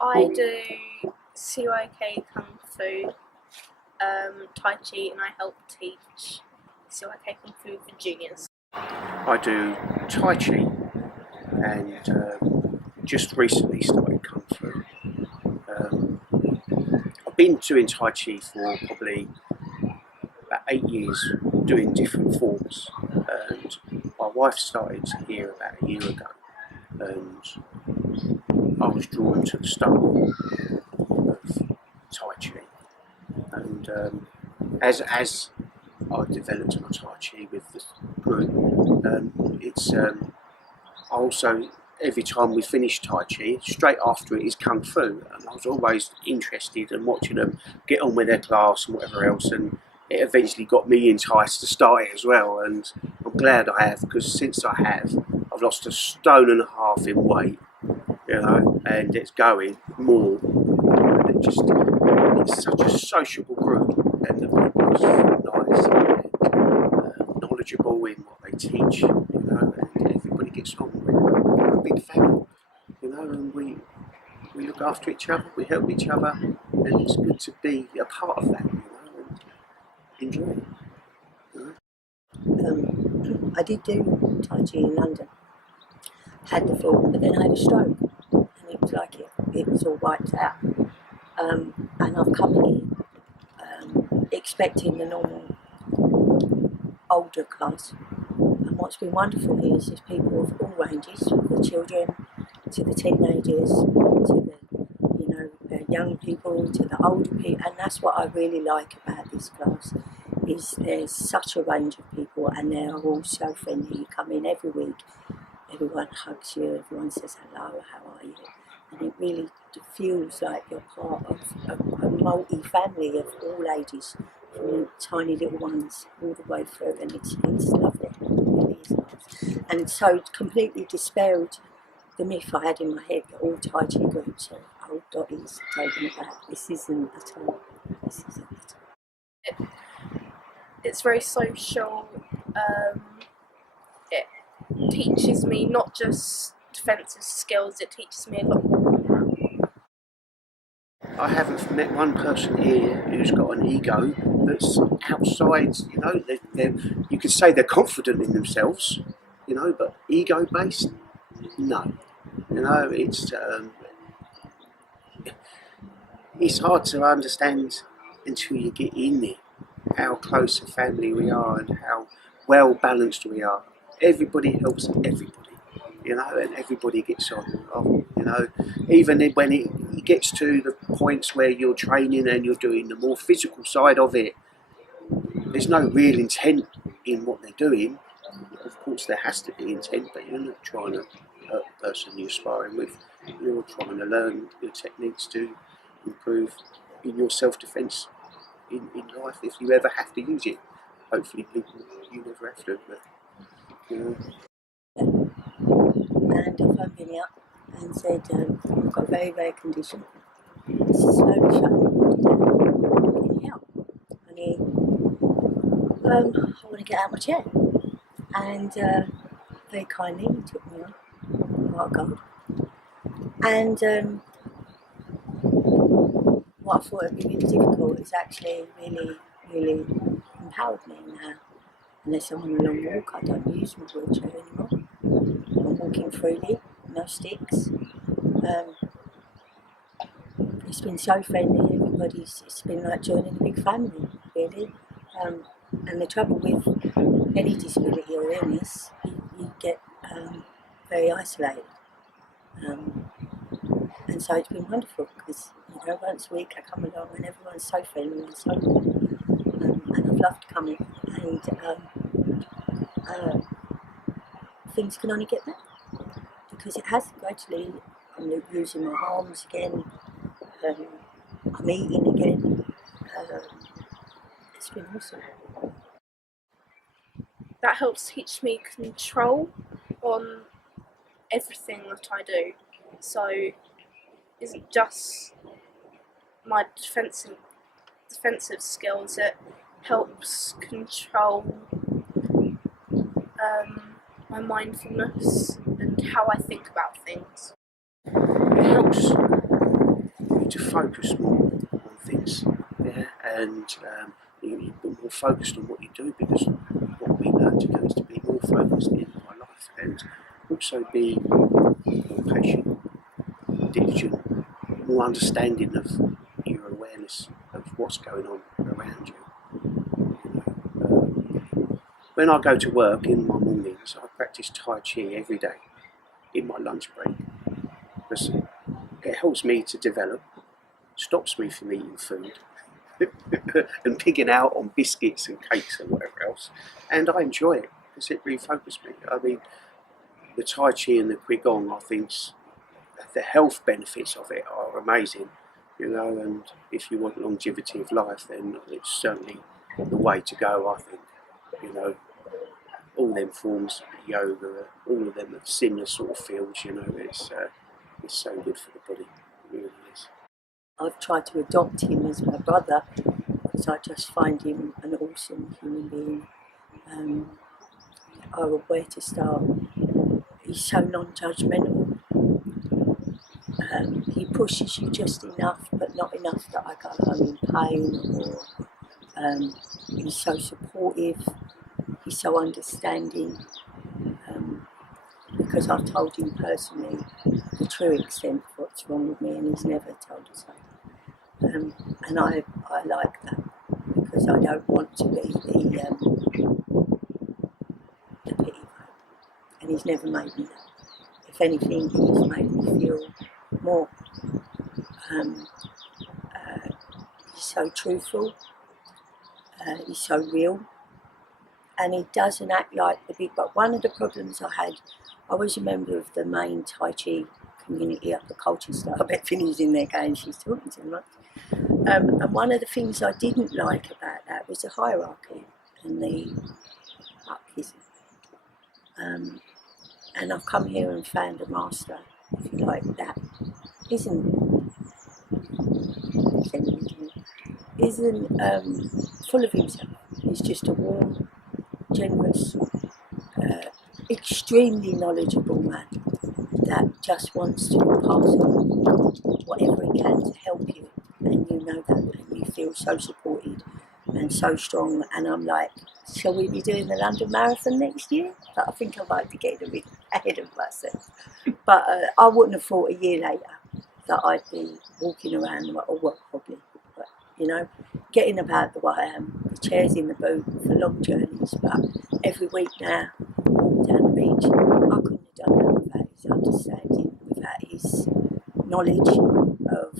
I do CYK Kung Fu, Tai Chi, and I help teach CYK Kung Fu for juniors. I do Tai Chi and just recently started Kung Fu. I've been doing Tai Chi for probably about 8 years, doing different forms, and my wife started here about a year ago, and I was drawn to the style of Tai Chi, and as I developed my Tai Chi with the group, it's also every time we finish Tai Chi, straight after it is Kung Fu, and I was always interested in watching them get on with their class and whatever else, and it eventually got me enticed to start it as well, and I'm glad I have, because since I have, I've lost 1.5 stone in weight, you know, and it's going more, and it's such a sociable group, and the people are nice and knowledgeable in what they teach, you know, and everybody gets on with it. We're a big family, you know, and we look after each other, we help each other, and it's good to be a part of that, you know, and enjoy it. You know? I did do Tai Chi in London, had the fall, but then I had a stroke, and it was like it was all wiped out. And I've come here expecting the normal older class. And what's been wonderful here is there's people of all ranges, from the children to the teenagers, to the young people, to the older people, and that's what I really like about this class. Is there's such a range of people, and they're all so friendly. You come in every week, everyone hugs you, everyone says hello, how are you, and it really feels like you're part of a multi-family of all ages, from tiny little ones all the way through, and it's lovely. It really is nice. And so it completely dispelled the myth I had in my head that all Tai Chi groups are old dotties taking it back. This isn't at all. This isn't at all. It's very social. It teaches me not just defensive skills, it teaches me a lot more. I haven't met one person here who's got an ego that's outside, you know, you could say they're confident in themselves, you know, but ego-based, no. You know, it's hard to understand until you get in there how close a family we are and how well balanced we are. Everybody helps everybody, you know, and everybody gets on, you know, even when it gets to the points where you're training and you're doing the more physical side of it, there's no real intent in what they're doing. Of course there has to be intent, but you're not trying to hurt the person you're sparring with. You're trying to learn your techniques to improve in your self-defense in life, if you ever have to use it. Hopefully you never have to, but you know. And I phoned Vinny up and said, I've got a very rare condition. It's slowly shutting my body down. Can you help? And he, I want to get out of my chair. And very kindly he took me on, heart gold. And what I thought would be really difficult is actually really empowered me now. Unless I'm on a long walk, I don't use my wheelchair anymore. I'm walking freely, no sticks. It's been so friendly, it's been like joining a big family, really. And the trouble with any disability or illness, you get very isolated. And so it's been wonderful, because once a week I come along and everyone's so friendly and so and I've loved coming, and things can only get better, because it has gradually. I'm using my arms again, I'm eating again. It's been awesome. That helps teach me control on everything that I do. So it isn't just my defensive skills, it helps control my mindfulness and how I think about things. It helps focus more on things, yeah, and you're more focused on what you do, because what we learn to do is to be more focused in my life, and also be more patient, diligent, more understanding of your awareness of what's going on around you. When I go to work in my mornings, I practice Tai Chi every day in my lunch break, because it helps me to develop, stops me from eating food and pigging out on biscuits and cakes and whatever else, and I enjoy it because it refocuses me. I mean, the Tai Chi and the Qigong, I think the health benefits of it are amazing, and if you want longevity of life, then it's certainly the way to go, I think. All them forms of yoga, all of them are similar sort of fields, it's so good for the body, it really is. I've tried to adopt him as my brother because I just find him an awesome human being. Oh, where to start? He's so non-judgmental. He pushes you just enough, but not enough that I go home in pain. Or he's so supportive. He's so understanding. Because I've told him personally the true extent of what's wrong with me, and he's never told us so. And I like that, because I don't want to be the pity vote, and he's never made me that. If anything, he's made me feel more. He's so truthful, he's so real, and he doesn't act like the big. But one of the problems I was a member of the main Tai Chi community up at Colchester. I bet Finny's in there going, she's talking too much. And one of the things I didn't like about that was the hierarchy and the hierarchism. And I've come here and found a master, if you like, that isn't full of himself. He's just a warm, generous, extremely knowledgeable man that just wants to pass on whatever he can to help you, and you know that, and you feel so supported and so strong. And I'm like, shall we be doing the London Marathon next year? But I think I might be getting a bit ahead of myself. But I wouldn't have thought a year later that I'd be walking around, or well, probably, but getting about the way I am. The chairs in the boot for long journeys, but every week now, walk down the beach. I couldn't have done that without his understanding, without his knowledge of,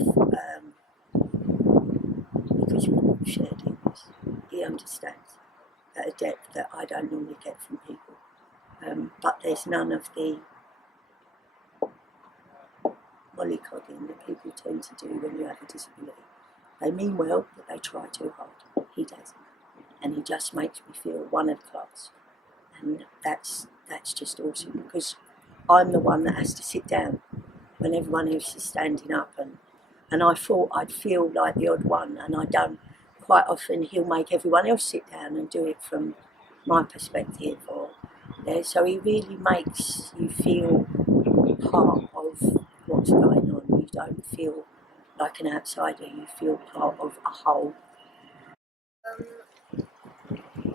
because we've shared this. He understands at a depth that I don't normally get from people. But there's none of the mollycoddling that people tend to do when you have a disability. They mean well, but they try too hard. He doesn't. And he just makes me feel one of the class. And that's just awesome, because I'm the one that has to sit down when everyone else is standing up, and I thought I'd feel like the odd one, and I don't. Quite often he'll make everyone else sit down and do it from my perspective, so he really makes you feel part of what's going on. You don't feel like an outsider, you feel part of a whole.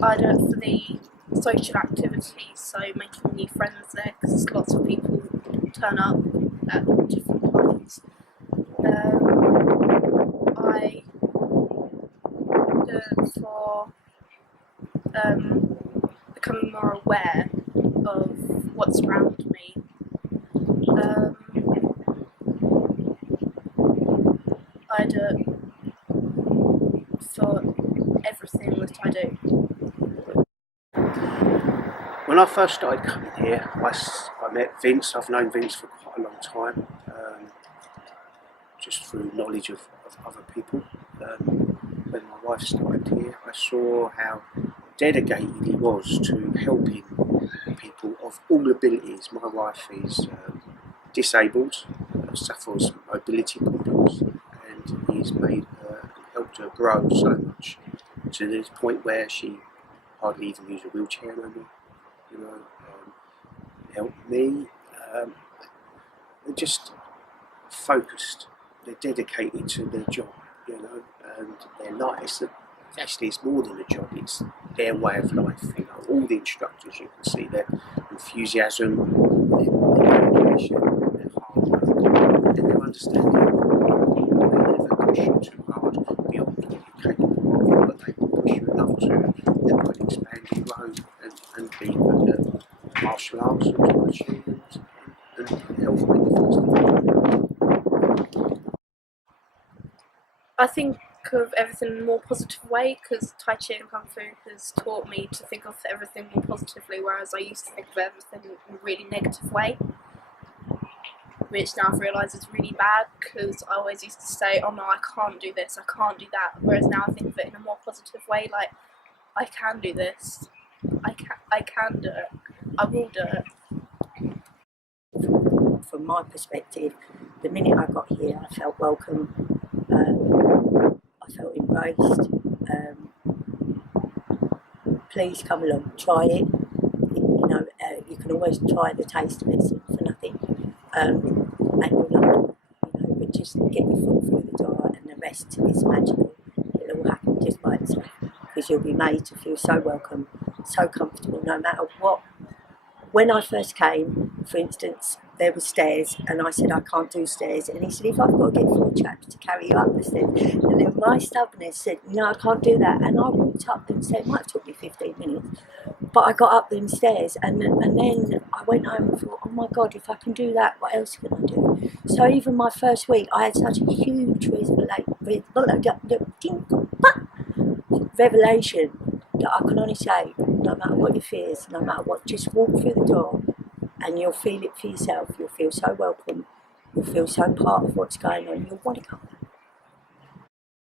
I do it for the social activities, so making new friends there, because lots of people turn up at different times. I do it for becoming more aware of what's around me. I do it for everything that I do. When I first started coming here, I met Vince. I've known Vince for quite a long time, just through knowledge of other people. When my wife started here, I saw how dedicated he was to helping people of all abilities. My wife is disabled, suffers mobility problems, and he's made her and helped her grow so much to the point where she hardly even uses a wheelchair no more. Helped me. Just focused. they're dedicated to their job, you know, and their life. Actually, it's more than a job, it's their way of life. You know, all the instructors, you can see their enthusiasm, their dedication, their hard work, and their understanding. They never push you too hard beyond what you're capable of, but they will push you enough to try and expand and grow and be good at martial arts and Tai Chi and health benefits. I think of everything in a more positive way because Tai Chi and Kung Fu has taught me to think of everything more positively, whereas I used to think of everything in a really negative way, which now I've realised is really bad because I always used to say, oh no, I can't do this, I can't do that, whereas now I think of it in a more positive way, like, I can do this, I can do it, I will do it. From my perspective, the minute I got here, I felt welcome. I felt embraced. Please come along, try it. You know, you can always try the taste medicine for nothing, and you'll love it. You know, but just get your foot through the door, and the rest is magical. It'll all happen just by itself because you'll be made to feel so welcome, so comfortable, no matter what. When I first came, for instance, there were stairs, and I said I can't do stairs, and he said if I've got to get 4 chaps to carry you up the stairs, and then my stubbornness said no, I can't do that, and I walked up them stairs. It might have took me 15 minutes, but I got up them stairs, and then I went home and thought, oh my God, if I can do that, what else can I do? So even my first week, I had such a huge revelation that I can only say, no matter what your fears, no matter what, just walk through the door and you'll feel it for yourself. You'll feel so welcome. You'll feel so part of what's going on. You'll want to come back.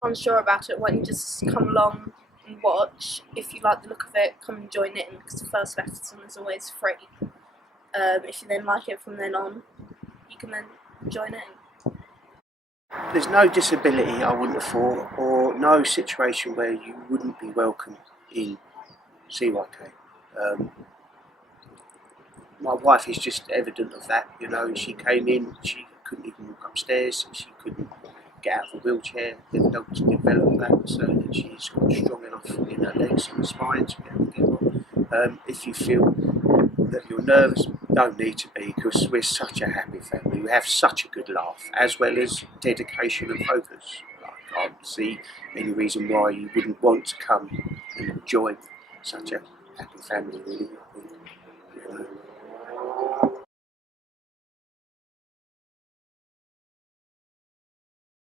Unsure about it, why don't you just come along and watch? If you like the look of it, come and join in because the first lesson is always free. If you then like it from then on, you can then join in. There's no disability, I wouldn't have thought, or no situation where you wouldn't be welcome in CYK. My wife is just evident of that, you know. She came in, she couldn't even walk upstairs, she couldn't get out of the wheelchair. They've helped to develop that so that she's got strong enough in her legs and her spine to be able to get on. If you feel that you're nervous, don't need to be, because we're such a happy family. We have such a good laugh, as well as dedication and focus. I can't see any reason why you wouldn't want to come and join such a happy family, really. You know.